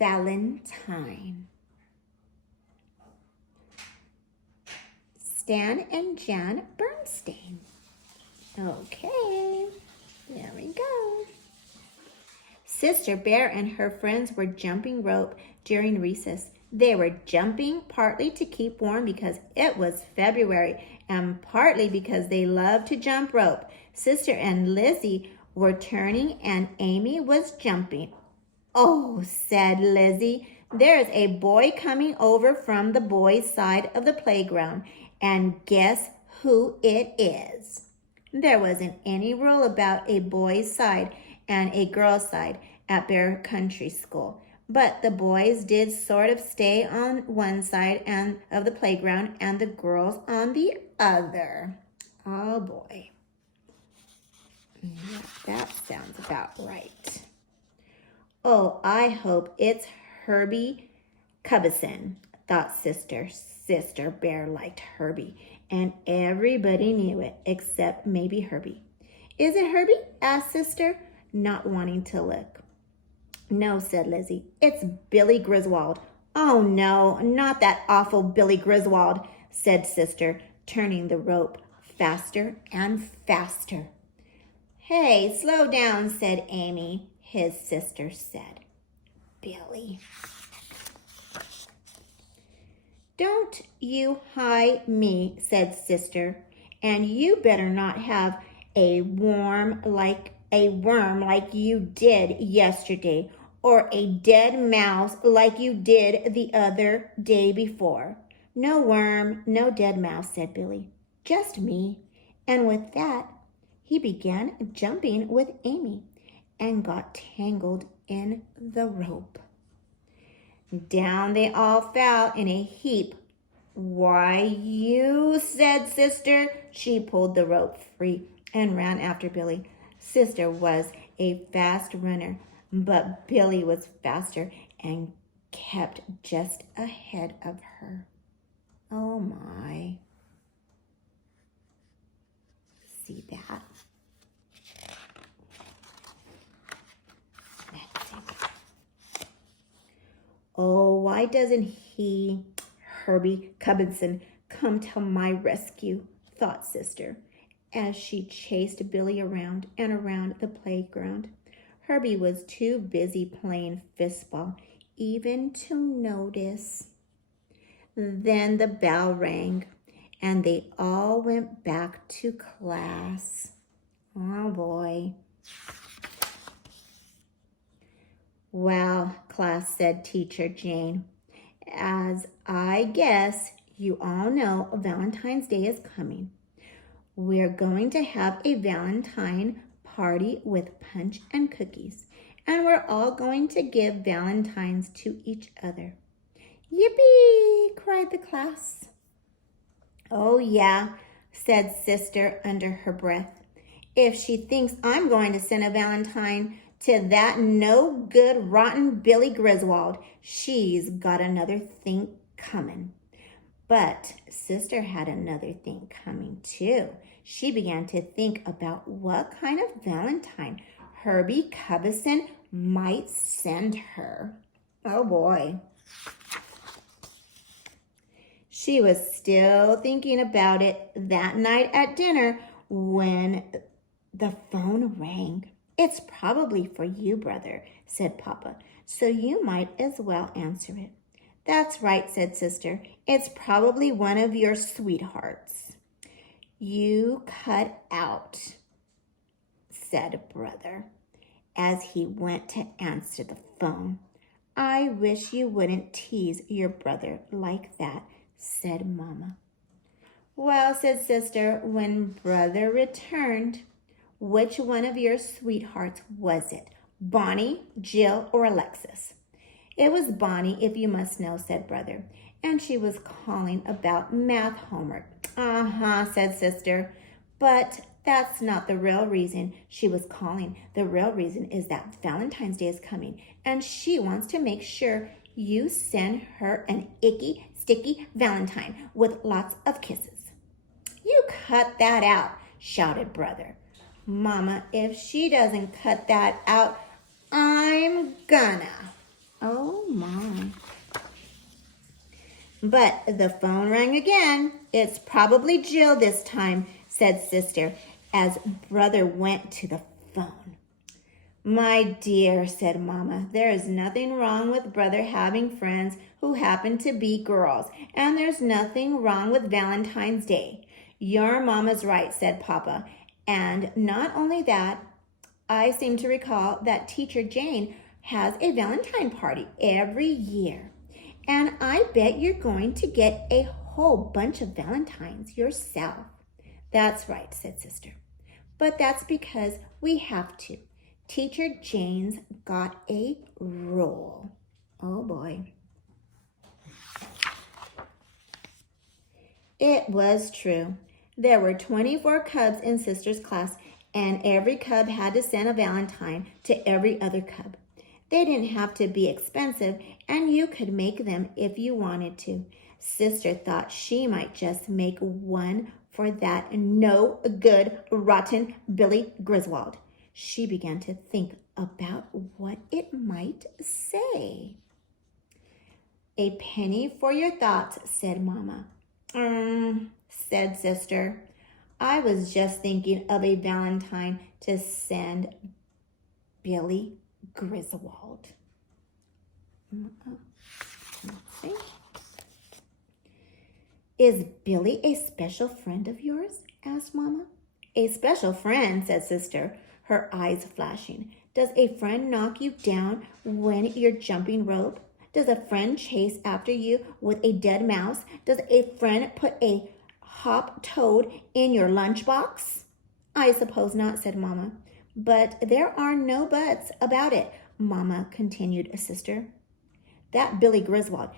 Valentine. Stan and Jan Bernstain. Okay, there we go. Sister Bear and her friends were jumping rope during recess. They were jumping partly to keep warm because it was February and partly because they loved to jump rope. Sister and Lizzie were turning and Amy was jumping. "Oh," said Lizzie, "there's a boy coming over from the boys' side of the playground, and guess who it is?" There wasn't any rule about a boys' side and a girls' side at Bear Country School, but the boys did sort of stay on one side of the playground and the girls on the other. Oh boy. Yeah, that sounds about right. "Oh, I hope it's Herbie Cubbison," thought Sister. Sister Bear liked Herbie, and everybody knew it except maybe Herbie. "Is it Herbie?" asked Sister, not wanting to look. "No," said Lizzie. "It's Billy Griswold." "Oh, no, not that awful Billy Griswold," said Sister, turning the rope faster and faster. "Hey, slow down," said Amy. His sister said, "Billy." "Don't you high me," said Sister, "and you better not have a worm like you did yesterday, or a dead mouse like you did the other day before." "No worm, no dead mouse," said Billy. "Just me." And with that, he began jumping with Amy and got tangled in the rope. Down they all fell in a heap. "Why, you," said Sister. She pulled the rope free and ran after Billy. Sister was a fast runner, but Billy was faster and kept just ahead of her. Oh my. See that? "Oh, why doesn't Herbie Cubbison, come to my rescue?" thought Sister, as she chased Billy around and around the playground. Herbie was too busy playing fistball even to notice. Then the bell rang, and they all went back to class. Oh boy. "Well, class," said Teacher Jane, "as I guess you all know, Valentine's Day is coming. We're going to have a Valentine party with punch and cookies, and we're all going to give Valentines to each other." "Yippee!" cried the class. "Oh yeah," said Sister under her breath. "If she thinks I'm going to send a Valentine to that no-good, rotten Billy Griswold, she's got another thing coming." But Sister had another thing coming too. She began to think about what kind of Valentine Herbie Cubbison might send her. Oh boy. She was still thinking about it that night at dinner when the phone rang. "It's probably for you, brother," said Papa, "so you might as well answer it." "That's right," said Sister. "It's probably one of your sweethearts." "You cut out," said Brother, as he went to answer the phone. "I wish you wouldn't tease your brother like that," said Mama. "Well," said Sister, when Brother returned, "which one of your sweethearts was it? Bonnie, Jill, or Alexis?" "It was Bonnie, if you must know," said Brother, "and she was calling about math homework." "Uh-huh," said Sister, "but that's not the real reason she was calling. The real reason is that Valentine's Day is coming, and she wants to make sure you send her an icky, sticky Valentine with lots of kisses." "You cut that out," shouted Brother. "Mama, if she doesn't cut that out, I'm gonna." Oh But the phone rang again. It's probably Jill this time, said Sister, as Brother went to the phone. My dear, said Mama, there is nothing wrong with Brother having friends who happen to be girls, and there's nothing wrong with Valentine's Day. Your Mama's right, said Papa, and not only that, I seem to recall that Teacher Jane has a Valentine party every year. And I bet you're going to get a whole bunch of Valentines yourself. That's right, said Sister. But that's because we have to. Teacher Jane's got a rule. Oh boy. It was true. There were 24 cubs in Sister's class, and every cub had to send a Valentine to every other cub. They didn't have to be expensive, and you could make them if you wanted to. Sister thought she might just make one for that no good, rotten Billy Griswold. She began to think about what it might say. A penny for your thoughts, said Mama. Said Sister. I was just thinking of a Valentine to send Billy Griswold. Let's see. Is Billy a special friend of yours? Asked Mama. A special friend, said Sister, her eyes flashing. Does a friend knock you down when you're jumping rope? Does a friend chase after you with a dead mouse? Does a friend put a hop toad in your lunchbox? I suppose not, said Mama. But there are no buts about it, Mama continued, Sister. That Billy Griswold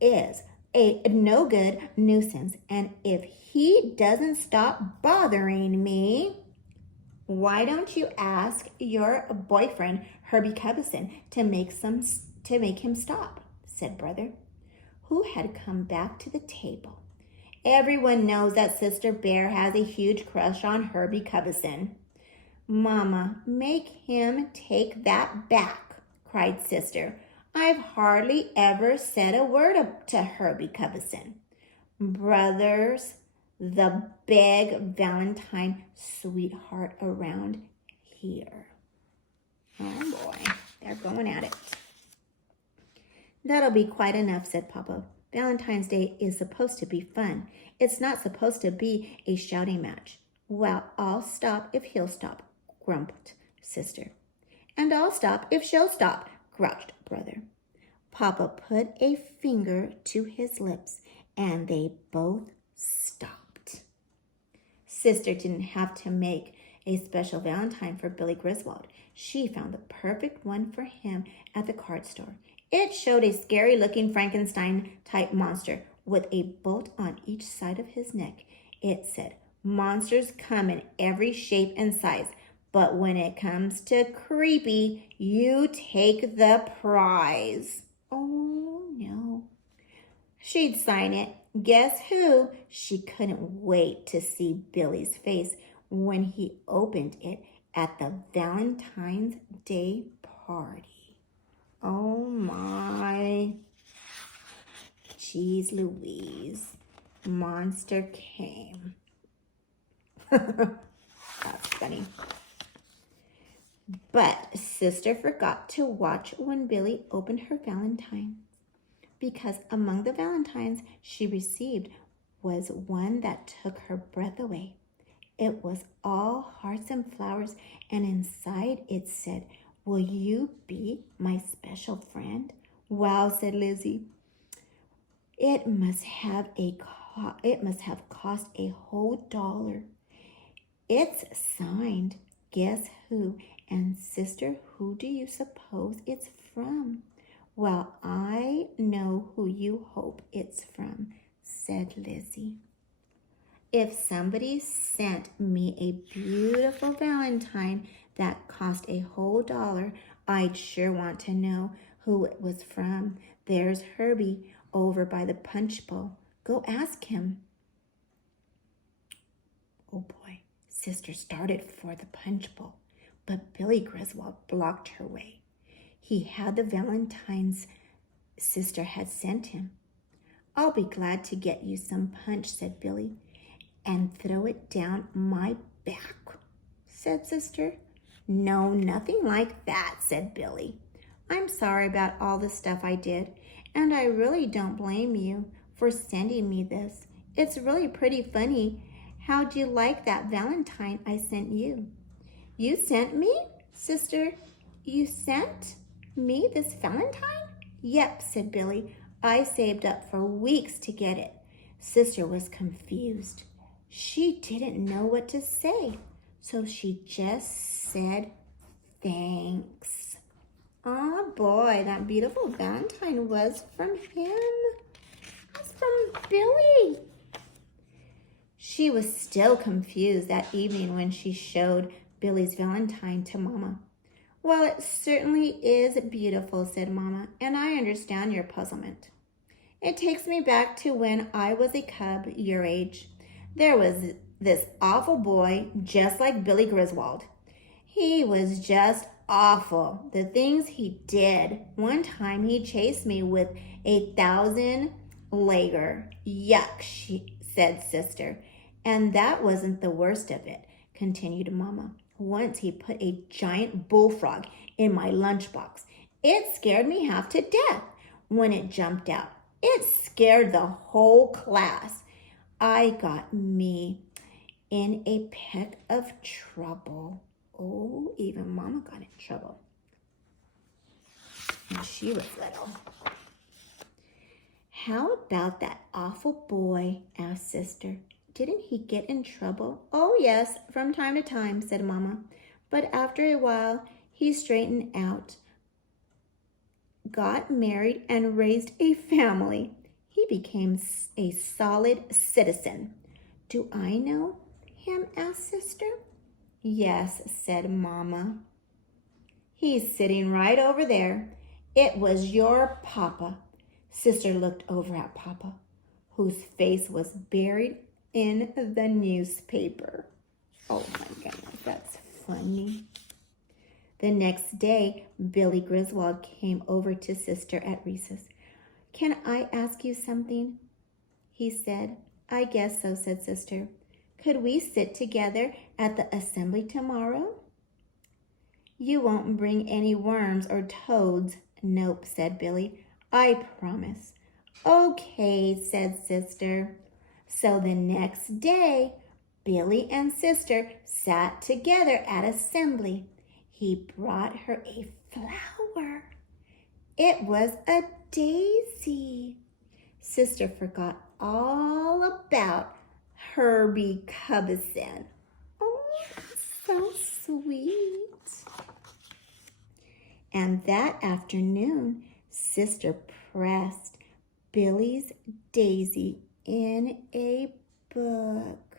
is a no-good nuisance, and if he doesn't stop bothering me... Why don't you ask your boyfriend, Herbie Cubison, to make him stop, said Brother, who had come back to the table. Everyone knows that Sister Bear has a huge crush on Herbie Cubison. Mama, make him take that back, cried Sister. I've hardly ever said a word to Herbie Cubison. Brothers, the big Valentine sweetheart around here. Oh boy, they're going at it. That'll be quite enough, said Papa. Valentine's Day is supposed to be fun. It's not supposed to be a shouting match. Well, I'll stop if he'll stop, grumped Sister. And I'll stop if she'll stop, grouched Brother. Papa put a finger to his lips, and they both stopped. Sister didn't have to make a special Valentine for Billy Griswold. She found the perfect one for him at the card store. It showed a scary-looking Frankenstein-type monster with a bolt on each side of his neck. It said, monsters come in every shape and size, but when it comes to creepy, you take the prize. Oh, no. She'd sign it. Guess who? She couldn't wait to see Billy's face when he opened it at the Valentine's Day party. Oh my. Jeez Louise. Monster came. That's funny. But Sister forgot to watch when Billy opened her Valentine, because among the Valentines she received was one that took her breath away. It was all hearts and flowers, and inside it said, will you be my special friend? Wow, said Lizzie. It must have cost a whole $1. It's signed, guess who? And Sister, who do you suppose it's from? Well, I know who you hope it's from, said Lizzie. If somebody sent me a beautiful Valentine that cost a whole $1, I'd sure want to know who it was from. There's Herbie over by the punch bowl. Go ask him. Oh boy, Sister started for the punch bowl, but Billy Griswold blocked her way. He had the Valentines Sister had sent him. I'll be glad to get you some punch, said Billy. And throw it down my back, said Sister. No, nothing like that, said Billy. I'm sorry about all the stuff I did, and I really don't blame you for sending me this. It's really pretty funny. How'd you like that Valentine I sent you? You sent me, Sister? You sent me this Valentine? Yep, said Billy. I saved up for weeks to get it. Sister was confused. She didn't know what to say, so she just said, thanks. Oh boy, that beautiful Valentine was from him. It's from Billy. She was still confused that evening when she showed Billy's Valentine to Mama. Well, it certainly is beautiful, said Mama, and I understand your puzzlement. It takes me back to when I was a cub your age. There was this awful boy just like Billy Griswold. He was just awful. The things he did. One time he chased me with a 1,000-legger. Yuck, said Sister. And that wasn't the worst of it, continued Mama. Once he put a giant bullfrog in my lunchbox. It scared me half to death when it jumped out. It scared the whole class. I got me in a peck of trouble. Oh, even Mama got in trouble. And she was little. How about that awful boy? Asked Sister. Didn't he get in trouble? Oh, yes, from time to time, said Mama. But after a while, he straightened out, got married, and raised a family. He became a solid citizen. Do I know him? Asked Sister. Yes, said Mama. He's sitting right over there. It was your Papa. Sister looked over at Papa, whose face was buried in the newspaper. Oh my goodness, that's funny. The next day, Billy Griswold came over to Sister at recess. Can I ask you something? He said. I guess so, said Sister. Could we sit together at the assembly tomorrow? You won't bring any worms or toads. Nope, said Billy. I promise. Okay, said Sister. So the next day, Billy and Sister sat together at assembly. He brought her a flower. It was a daisy. Sister forgot all about Herbie Cubison. Oh, so sweet. And that afternoon, Sister pressed Billy's daisy in a book.